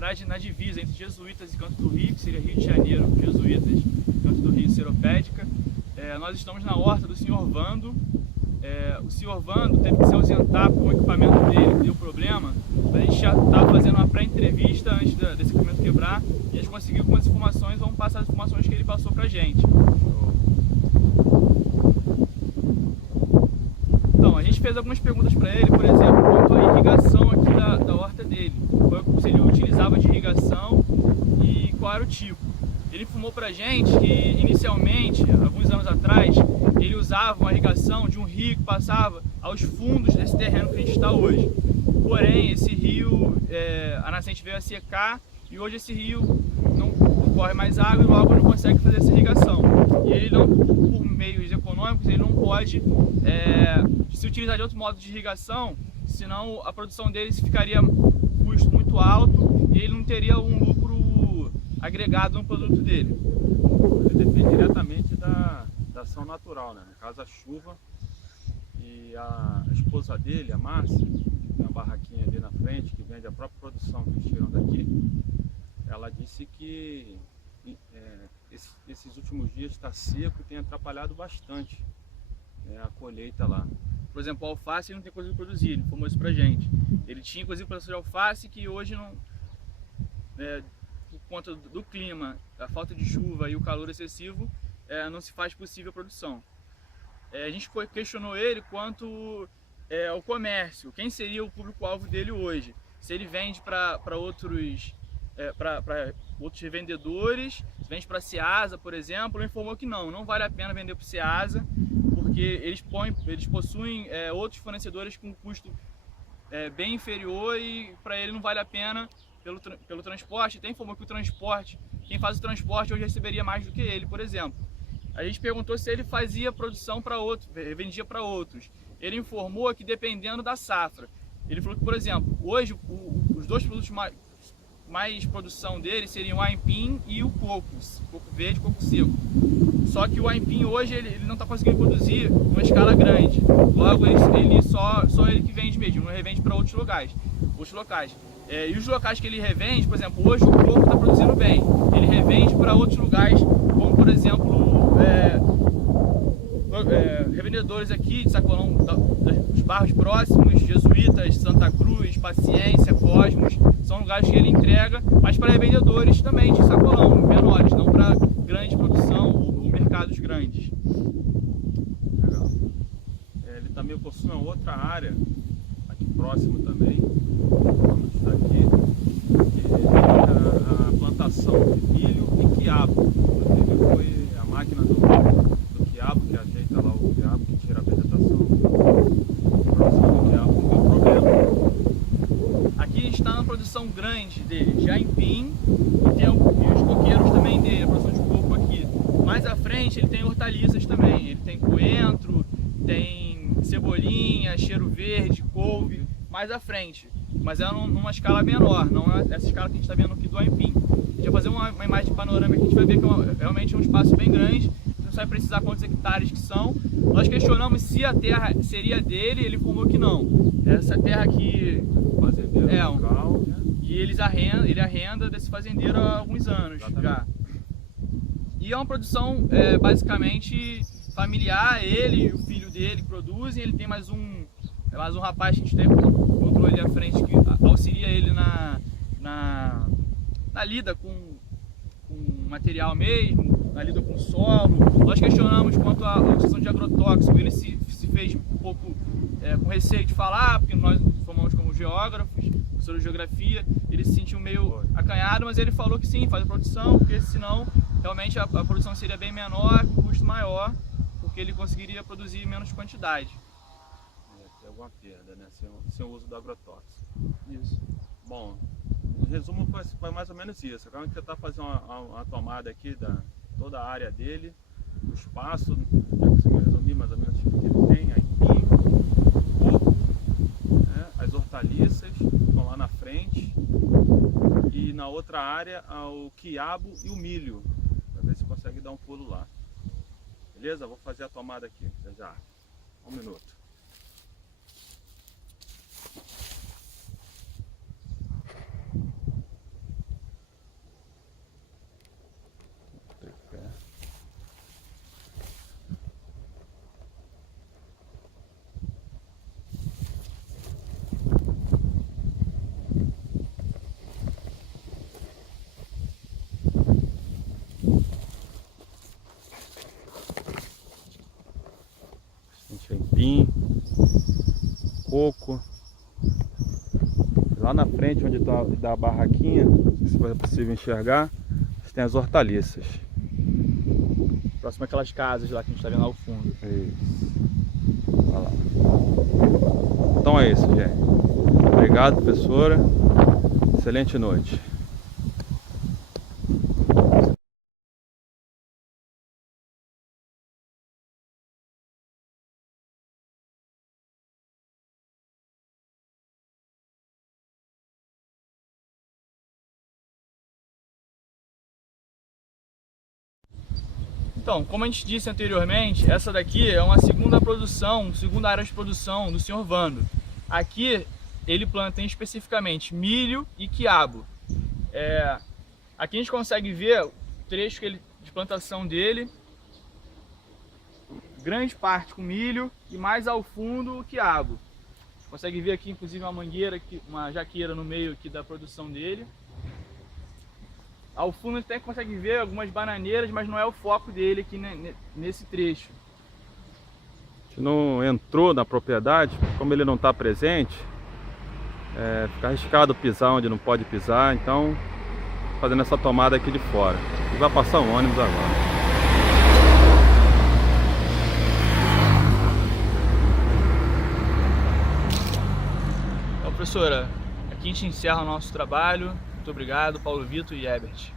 verdade, na divisa entre Jesuítas e Canto do Rio, que seria Rio de Janeiro, Jesuítas, Canto do Rio, Seropédica. Nós estamos na horta do senhor Vando. O senhor Vando teve que se ausentar porque o equipamento dele deu problema. A gente já estava fazendo uma pré-entrevista antes desse equipamento quebrar e a gente conseguiu algumas informações. Vamos passar as informações que ele passou pra gente. Então, a gente fez algumas perguntas para ele, por exemplo, quanto à irrigação aqui da horta dele. Se ele utilizava de irrigação e qual era o tipo. Ele informou pra gente que, inicialmente, alguns anos atrás, ele usava uma irrigação de um rio que passava aos fundos desse terreno que a gente está hoje. Porém, esse rio, a nascente veio a secar e hoje esse rio não corre mais água e logo não consegue fazer essa irrigação. E ele não, por meios econômicos, ele não pode se utilizar de outro modo de irrigação, senão a produção dele ficaria um custo muito alto e ele não teria um lucro agregado no produto dele. Ele depende diretamente da ação natural, né? No caso, a chuva. E a esposa dele, a Márcia, que tem uma barraquinha ali na frente, que vende a própria produção que eles tiram daqui, ela disse que esses últimos dias está seco e tem atrapalhado bastante a colheita lá. Por exemplo, o alface ele não tem coisa de produzir, ele informou isso pra gente. Ele tinha coisa de produção de alface que hoje não... por conta do clima, a falta de chuva e o calor excessivo, não se faz possível a produção. A gente questionou ele quanto ao comércio, quem seria o público-alvo dele hoje. Se ele vende para outros revendedores, se vende para a Ceasa, por exemplo, ele informou que não vale a pena vender para o Ceasa, porque eles possuem outros fornecedores com custo bem inferior e para ele não vale a pena pelo transporte. Até informou que quem faz o transporte hoje receberia mais do que ele, por exemplo. A gente perguntou se ele fazia produção para outros, vendia para outros. Ele informou que dependendo da safra. Ele falou que, por exemplo, hoje os dois produtos mais produção dele seriam o aipim e o coco verde e coco seco. Só que o aipim hoje ele não está conseguindo produzir uma escala grande. Logo, só ele que vende mesmo, não revende para outros locais. E os locais que ele revende, por exemplo, hoje o coco está produzindo bem. Ele revende para outros lugares, como por exemplo, revendedores aqui de Sacolão, dos bairros próximos, Jesuítas, Santa Cruz, Paciência, Cosmos, são lugares que ele entrega, mas para revendedores também de Sacolão, menores, não para grande produção ou mercados grandes. Legal. Ele também possui uma outra área, aqui próximo também, vamos estar aqui, que é a plantação de milho e quiabo. Inclusive foi a máquina do quiabo, que ajeita lá o quiabo, que tira a vegetação próxima do quiabo, não tem problema. Aqui a gente está na produção grande dele, de aipim, e os coqueiros também dele, a produção de coco aqui. Mais à frente ele tem hortaliças também, ele tem coentro, tem cebolinha, cheiro verde, couve, mais à frente. Mas é numa escala menor, não é essa escala que a gente está vendo aqui do aipim. A gente vai fazer uma imagem panorâmica que a gente vai ver que realmente é um espaço bem grande, não vai precisar quantos hectares que são. Nós questionamos se a terra seria dele, ele informou que não. Essa terra aqui local, né? E ele arrenda desse fazendeiro há alguns anos já. E é uma produção basicamente familiar, ele e o filho dele produzem, ele tem mais um rapaz que a gente tem controle ali à frente que auxilia ele na lida com material mesmo, na lida com solo. Nós questionamos quanto à utilização de agrotóxico, ele se fez um pouco com receio de falar, porque nós formamos como geógrafos, professor de geografia, ele se sentiu meio acanhado, mas ele falou que sim, faz a produção, porque senão realmente a produção seria bem menor, com custo maior, porque ele conseguiria produzir menos quantidade. Tem alguma perda, né? Sem o uso do agrotóxico. Isso. Bom, em resumo foi mais ou menos isso. Agora a gente está fazendo uma tomada aqui da toda a área dele, o espaço, já consegui resumir mais ou menos o que ele tem, aipim, coco, né? As hortaliças estão lá na frente, e na outra área o quiabo e o milho, para ver se consegue dar um pulo lá. Beleza? Vou fazer a tomada aqui, já. 1 minuto. capim, coco. Lá na frente, onde está a barraquinha, não sei se é possível enxergar, tem as hortaliças. Próximo àquelas casas lá que a gente está vendo ao fundo. Isso. Olha lá. Então é isso, gente. Obrigado, professora. Excelente noite. Então, como a gente disse anteriormente, essa daqui é uma segunda área de produção do Sr. Vando. Aqui ele planta especificamente milho e quiabo. Aqui a gente consegue ver o trecho de plantação dele, grande parte com milho e mais ao fundo o quiabo. A gente consegue ver aqui inclusive uma mangueira, uma jaqueira no meio aqui da produção dele. Ao fundo a gente até consegue ver algumas bananeiras, mas não é o foco dele aqui nesse trecho. A gente não entrou na propriedade, como ele não está presente, fica arriscado pisar onde não pode pisar, então fazendo essa tomada aqui de fora. E vai passar um ônibus agora. Então, professora, aqui a gente encerra o nosso trabalho. Muito obrigado, Paulo Vitor e Herbert.